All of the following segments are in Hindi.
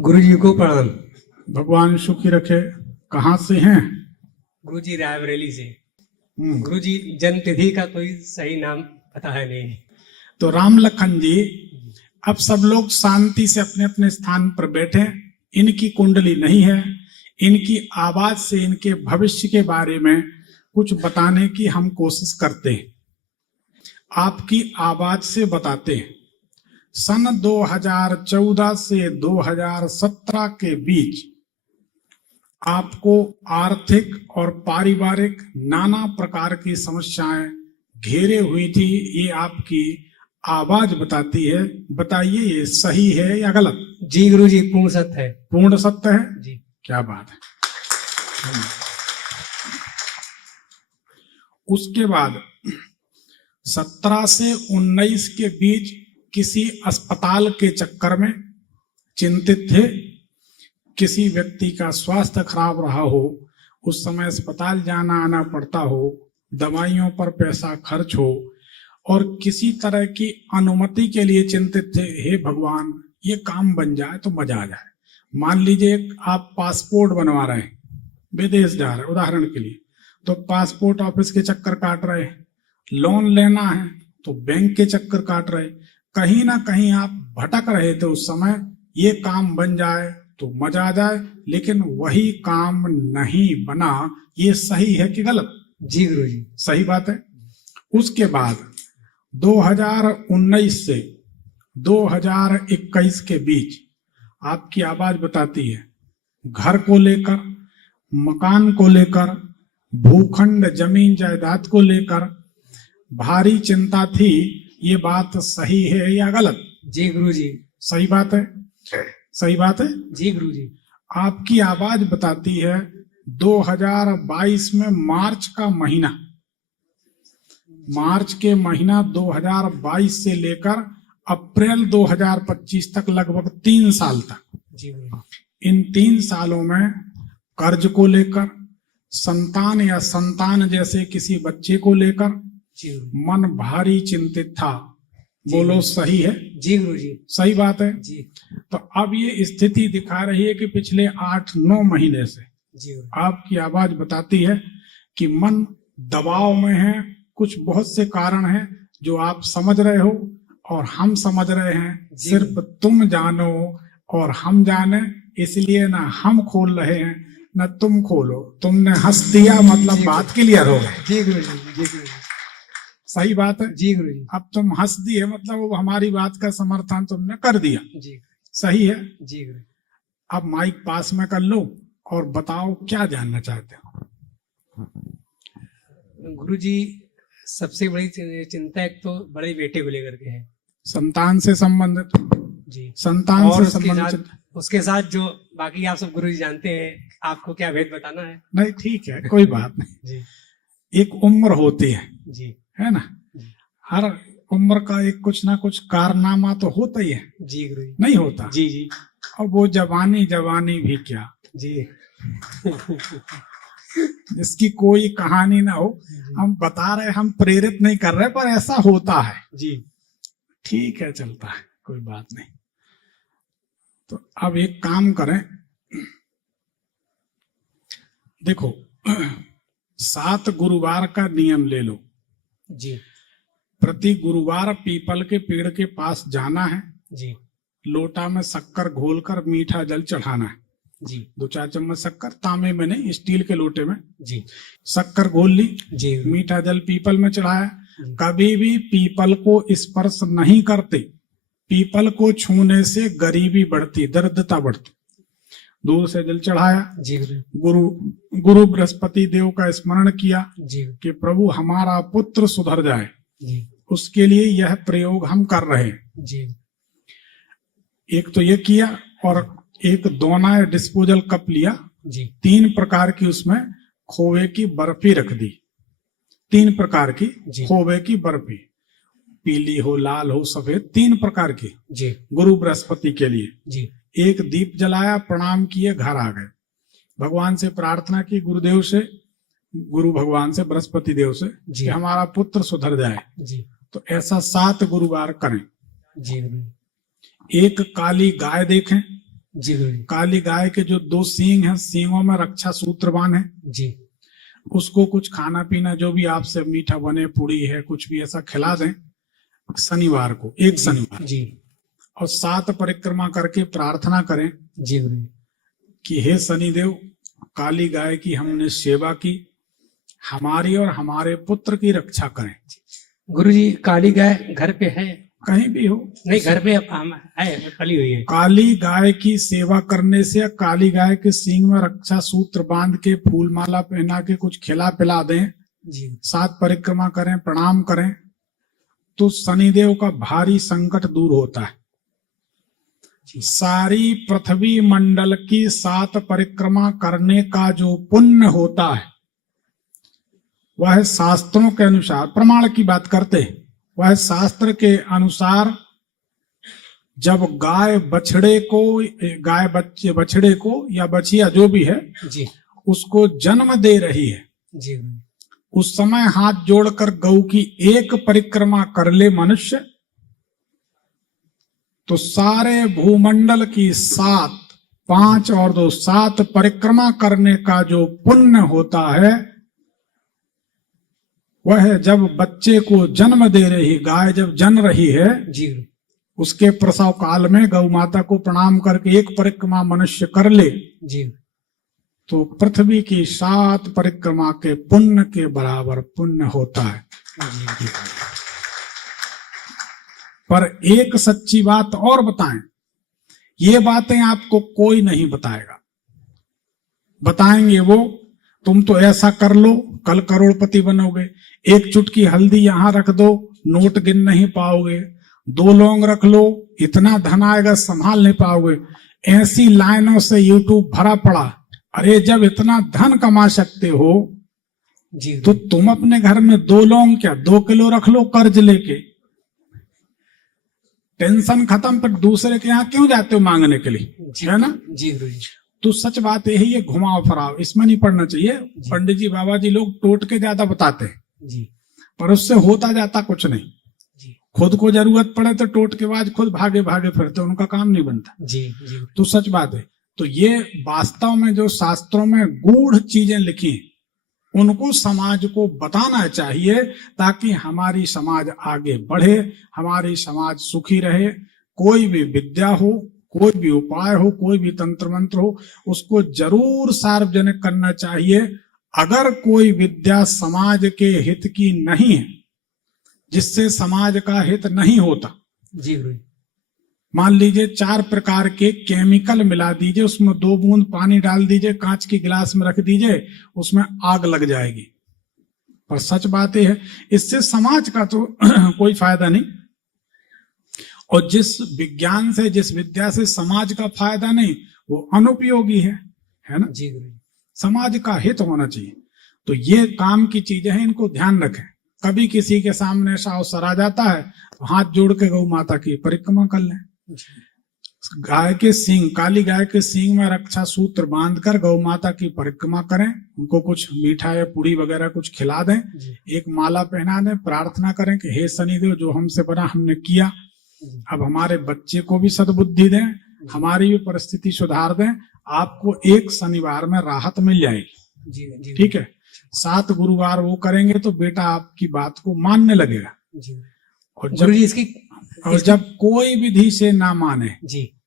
गुरु जी को प्रणाम। भगवान सुखी रखे। कहाँ से हैं? गुरु जी रायबरेली से। गुरु जी जन्म तिथि का कोई सही नाम पता है नहीं। तो राम लखन जी, अब सब लोग शांति से अपने अपने स्थान पर बैठे। इनकी कुंडली नहीं है, इनकी आवाज से इनके भविष्य के बारे में कुछ बताने की हम कोशिश करते हैं। आपकी आवाज से बताते हैं। सन 2014 से 2017 के बीच आपको आर्थिक और पारिवारिक नाना प्रकार की समस्याएं घेरे हुई थी, ये आपकी आवाज बताती है। बताइए ये सही है या गलत? जी गुरु जी, पूर्ण सत्य है। पूर्ण सत्य है जी। क्या बात है। उसके बाद 17 से 19 के बीच किसी अस्पताल के चक्कर में चिंतित थे। किसी व्यक्ति का स्वास्थ्य खराब रहा हो, उस समय अस्पताल जाना आना पड़ता हो, दवाइयों पर पैसा खर्च हो, और किसी तरह की अनुमति के लिए चिंतित थे। हे भगवान, ये काम बन जाए तो मजा आ जाए। मान लीजिए आप पासपोर्ट बनवा रहे हैं, विदेश जा रहे हैं उदाहरण के लिए, तो पासपोर्ट ऑफिस के चक्कर काट रहे हैं। लोन लेना है तो बैंक के चक्कर काट रहे। कहीं ना कहीं आप भटक रहे थे उस समय। ये काम बन जाए तो मजा आ जाए, लेकिन वही काम नहीं बना। ये सही है कि गलत? जी गुरु जी, सही बात है। उसके बाद 2019 से 2021 के बीच आपकी आवाज बताती है घर को लेकर, मकान को लेकर, भूखंड जमीन जायदाद को लेकर भारी चिंता थी। ये बात सही है या गलत? जी गुरु जी, सही बात है। सही बात है जी गुरु जी। आपकी आवाज बताती है 2022 में मार्च का महीना, मार्च के महीना 2022 से लेकर अप्रैल 2025 तक, लगभग 3 साल तक, जी गुरु। इन 3 सालों में कर्ज को लेकर, संतान या संतान जैसे किसी बच्चे को लेकर जी मन भारी चिंतित था। बोलो सही है? जी गुरु जी, सही बात है जी। तो अब ये स्थिति दिखा रही है कि पिछले 8-9 महीने से जी गुरु। आपकी आवाज बताती है कि मन दबाव में है। कुछ बहुत से कारण हैं जो आप समझ रहे हो और हम समझ रहे हैं। सिर्फ तुम जानो और हम जाने, इसलिए ना हम खोल रहे हैं ना तुम खोलो। तुमने हंस दिया मतलब बात क्लियर हो गई। जी गुरु जी, जी गुरु जी। सही बात है। जी गुरु जी। अब तुम हंस दिए मतलब वो हमारी बात का समर्थन तुमने कर दिया। जी सही है। जी गुरु। अब माइक पास में कर लो और बताओ क्या जानना चाहते हो। गुरु जी, सबसे बड़ी चिंता एक तो बड़े बेटे को लेकर के है, संतान से संबंधित। जी। संतान और से संबंधित। उसके साथ जो बाकी आप सब गुरु जी जानते हैं, आपको क्या भेद बताना है? नहीं ठीक है, कोई बात नहीं। जी। एक उम्र होती है, जी, है ना? हर उम्र का एक कुछ ना कुछ कारनामा तो होता ही है। जी गुरु जी। नहीं होता? जी जी। और वो जवानी भी क्या, जी जिसकी कोई कहानी ना हो। हम बता रहे, हम प्रेरित नहीं कर रहे, पर ऐसा होता है। जी ठीक है, चलता है, कोई बात नहीं। तो अब एक काम करें, देखो 7 गुरुवार का नियम ले लो। जी। प्रति गुरुवार पीपल के पेड़ के पास जाना है। जी। लोटा में शक्कर घोलकर मीठा जल चढ़ाना है। जी। 2-4 चम्मच शक्कर, तांबे में नहीं, स्टील के लोटे में। जी। शक्कर घोल ली, जी। मीठा जल पीपल में चढ़ाया। कभी भी पीपल को स्पर्श नहीं करते। पीपल को छूने से गरीबी बढ़ती, दरिद्रता बढ़ती। दूर से जल चढ़ाया। जी गुरु बृहस्पति देव का स्मरण किया जी कि प्रभु हमारा पुत्र सुधर जाए। जी। उसके लिए यह प्रयोग हम कर रहे हैं। जी। एक तो ये किया, और एक दोना या डिस्पोजल कप लिया। जी। 3 प्रकार की उसमें खोवे की बर्फी रख दी। 3 प्रकार की खोवे की बर्फी, पीली हो, लाल हो, सफेद, 3 प्रकार की। जी। गुरु बृहस्पति के लिए। जी। एक दीप जलाया, प्रणाम किए, घर आ गए। भगवान से प्रार्थना की, गुरुदेव से, गुरु भगवान से, बृहस्पति देव से, कि हमारा पुत्र सुधर जाए। जी। तो ऐसा 7 गुरुवार करें। जी। एक काली गाय देखें, जी गुरु जी। काली गाय के जो 2 सींग हैं, सींगों में रक्षा सूत्र बांधे, जी उसको कुछ खाना पीना जो भी आपसे मीठा बने, पूड़ी है, कुछ भी ऐसा खिला दें शनिवार को, एक शनिवार, जी और 7 परिक्रमा करके प्रार्थना करें जी गुरु जी। कि हे शनिदेव, काली गाय की हमने सेवा की, हमारी और हमारे पुत्र की रक्षा करें। गुरु जी काली गाय घर पे है? कहीं भी हो, नहीं, घर पे हम है, पली हुई है। काली गाय की सेवा करने से, काली गाय के सींग में रक्षा सूत्र बांध के, फूल माला पहना के, कुछ खिला पिला दें, जी 7 परिक्रमा करें, प्रणाम करें, तो शनिदेव का भारी संकट दूर होता है। सारी पृथ्वी मंडल की 7 परिक्रमा करने का जो पुण्य होता है, वह शास्त्रों के अनुसार, प्रमाण की बात करते हैं, वह शास्त्र के अनुसार जब गाय बछड़े को या बछिया जो भी है जी उसको जन्म दे रही है, जी उस समय हाथ जोड़कर गौ की 1 परिक्रमा कर ले मनुष्य, तो सारे भूमंडल की 7, 5 और 2, 7 परिक्रमा करने का जो पुण्य होता है, वह जब बच्चे को जन्म दे रही गाय जब जन रही है, जी उसके प्रसव काल में गौ माता को प्रणाम करके 1 परिक्रमा मनुष्य कर ले, जी तो पृथ्वी की 7 परिक्रमा के पुण्य के बराबर पुण्य होता है। जी पर एक सच्ची बात और बताएं, ये बातें आपको कोई नहीं बताएगा, बताएंगे वो, तुम तो ऐसा कर लो कल करोड़पति बनोगे, 1 चुटकी हल्दी यहां रख दो नोट गिन नहीं पाओगे, 2 लौंग रख लो इतना धन आएगा संभाल नहीं पाओगे, ऐसी लाइनों से यूट्यूब भरा पड़ा। अरे जब इतना धन कमा सकते हो जी तो तुम अपने घर में 2 लौंग क्या 2 किलो रख लो कर्ज लेके, टेंशन खत्म, पर दूसरे के यहाँ क्यों जाते हो मांगने के लिए, है ना? जी गुरु जी। तो सच बात यही है, घुमाव फराव इसमें नहीं पड़ना चाहिए। पंडित जी बाबा जी लोग टोट के ज्यादा बताते हैं, जी पर उससे होता जाता कुछ नहीं। जी खुद को जरूरत पड़े तो टोट के बाद खुद भागे भागे फिरते, उनका काम नहीं बनता। जी जी तो सच बात है। तो ये वास्तव में जो शास्त्रों में गूढ़ चीजें लिखी उनको समाज को बताना चाहिए, ताकि हमारी समाज आगे बढ़े, हमारी समाज सुखी रहे। कोई भी विद्या हो, कोई भी उपाय हो, कोई भी तंत्र मंत्र हो, उसको जरूर सार्वजनिक करना चाहिए। अगर कोई विद्या समाज के हित की नहीं है, जिससे समाज का हित नहीं होता, जी गुरु जी। मान लीजिए 4 प्रकार के केमिकल मिला दीजिए, उसमें 2 बूंद पानी डाल दीजिए, कांच की गिलास में रख दीजिए, उसमें आग लग जाएगी। पर सच बात यह है, इससे समाज का तो कोई फायदा नहीं। और जिस विज्ञान से, जिस विद्या से समाज का फायदा नहीं, वो अनुपयोगी है ना? जी गुरु जी। समाज का हित होना चाहिए। तो ये काम की चीजें हैं, इनको ध्यान रखें। कभी किसी के सामने ऐसा अवसर आ जाता है, तो हाथ जोड़ के गौ माता की परिक्रमा कर लें। गाय के सींग, काली गाय के सींग में रक्षा सूत्र बांधकर गौ माता की परिक्रमा करें, उनको कुछ मीठा या पूड़ी वगैरह कुछ खिला दें, एक माला पहना दें, प्रार्थना करें कि हे शनिदेव, जो हमसे बना हमने किया, अब हमारे बच्चे को भी सद्बुद्धि दें, हमारी भी परिस्थिति सुधार दें, आपको 1 शनिवार में राहत मिल जाएगी। ठीक है? 7 गुरुवार वो करेंगे तो बेटा आपकी बात को मानने लगेगा। और जब कोई विधि से ना माने जी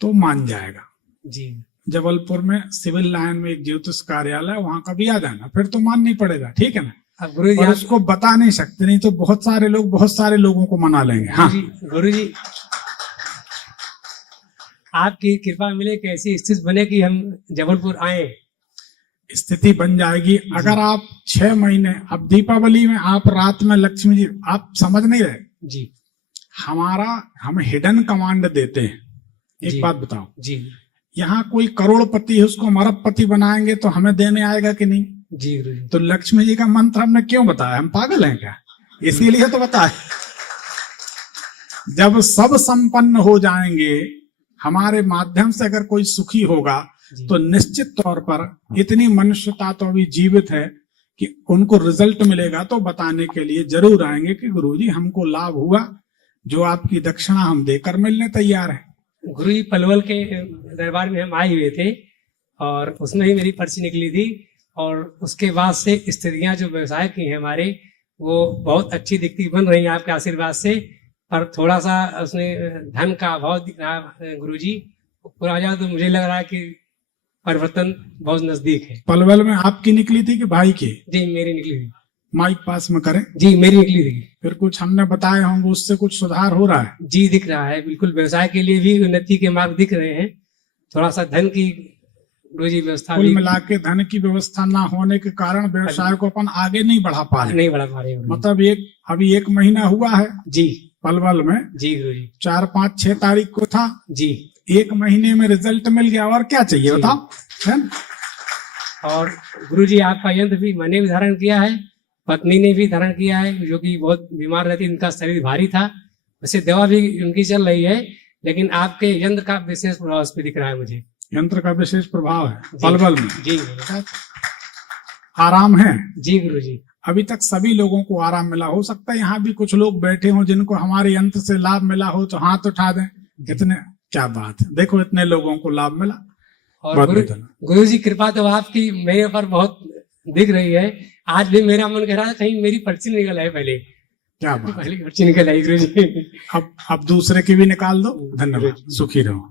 तो मान जाएगा। जी जबलपुर में सिविल लाइन में एक ज्योतिष कार्यालय, वहां कभी आ जाना, फिर तो माननी पड़ेगा। ठीक है ना? अब गुरु जी, और उसको बता नहीं सकते, नहीं तो बहुत सारे लोगों को मना लेंगे। हाँ गुरु जी, आपकी कृपा मिले, कैसी स्थिति बने कि हम जबलपुर आए। स्थिति बन जाएगी। अगर आप 6 महीने, अब दीपावली में आप रात में लक्ष्मी जी, आप समझ नहीं रहे जी, हम हिडन कमांड देते हैं। एक बात बताओ जी, यहाँ कोई करोड़पति है, उसको हम अरबपति बनाएंगे तो हमें देने आएगा कि नहीं? जी गुरु जी। तो लक्ष्मी जी का मंत्र हमने क्यों बताया? हम पागल हैं क्या? इसीलिए तो बताया। जब सब संपन्न हो जाएंगे, हमारे माध्यम से अगर कोई सुखी होगा, तो निश्चित तौर पर इतनी मनुष्यता तो अभी जीवित है कि उनको रिजल्ट मिलेगा तो बताने के लिए जरूर आएंगे कि गुरुजी हमको लाभ हुआ, जो आपकी दक्षिणा हम देकर मिलने तैयार है। गुरु जी पलवल के दरबार में हम आए हुए थे और उसमें ही मेरी पर्ची निकली थी और उसके बाद से स्थितियां जो व्यवसाय की हैं हमारे वो बहुत अच्छी दिखती बन रही हैं आपके आशीर्वाद से। पर थोड़ा सा उसमें धन का अभाव दिख रहा है गुरु जी। पूरा जाए तो मुझे लग रहा है कि परिवर्तन बहुत नजदीक है। पलवल में आपकी निकली थी कि भाई की? जी मेरी निकली थी। माइक पास में करें। जी मेरी निकली थी। फिर कुछ हमने बताए होंगे, उससे कुछ सुधार हो रहा है? जी दिख रहा है, बिल्कुल व्यवसाय के लिए भी उन्नति के मार्ग दिख रहे हैं। थोड़ा सा धन की गुरुजी व्यवस्था कुल भी मिला के धन की व्यवस्था ना होने के कारण व्यवसाय को अपन आगे नहीं बढ़ा पा रहे। नहीं बढ़ा पा रहे हैं। मतलब अभी एक महीना हुआ है जी पलवल में। जी गुरुजी। 4, 5, 6 तारीख को था जी। एक महीने में रिजल्ट मिल गया, और क्या चाहिए बताओ, है ना? और गुरुजी आपका यंत्र भी मैंने भी धारण किया है, पत्नी ने भी धारण किया है, जो कि बहुत बीमार रहती, इनका शरीर भारी था। वैसे दवा भी उनकी चल रही है, लेकिन आपके यंत्र का विशेष प्रभाव उस पर दिख रहा है मुझे। यंत्र का विशेष प्रभाव है पलवल में। जी आराम है। जी गुरुजी। अभी तक सभी लोगों को आराम मिला। हो सकता है यहाँ भी कुछ लोग बैठे हों जिनको हमारे यंत्र से लाभ मिला हो, तो हाथ उठा दें। कितने, क्या बात है, देखो इतने लोगों को लाभ मिला। और गुरु जी कृपा तो आपकी मेरे ऊपर बहुत दिख रही है। आज भी मेरा मन कह रहा है कहीं मेरी पर्ची निकल आए पहले। क्या बात, पहली पर्ची निकल आई गुरु जी। अब दूसरे की भी निकाल दो। धन्यवाद, सुखी रहो।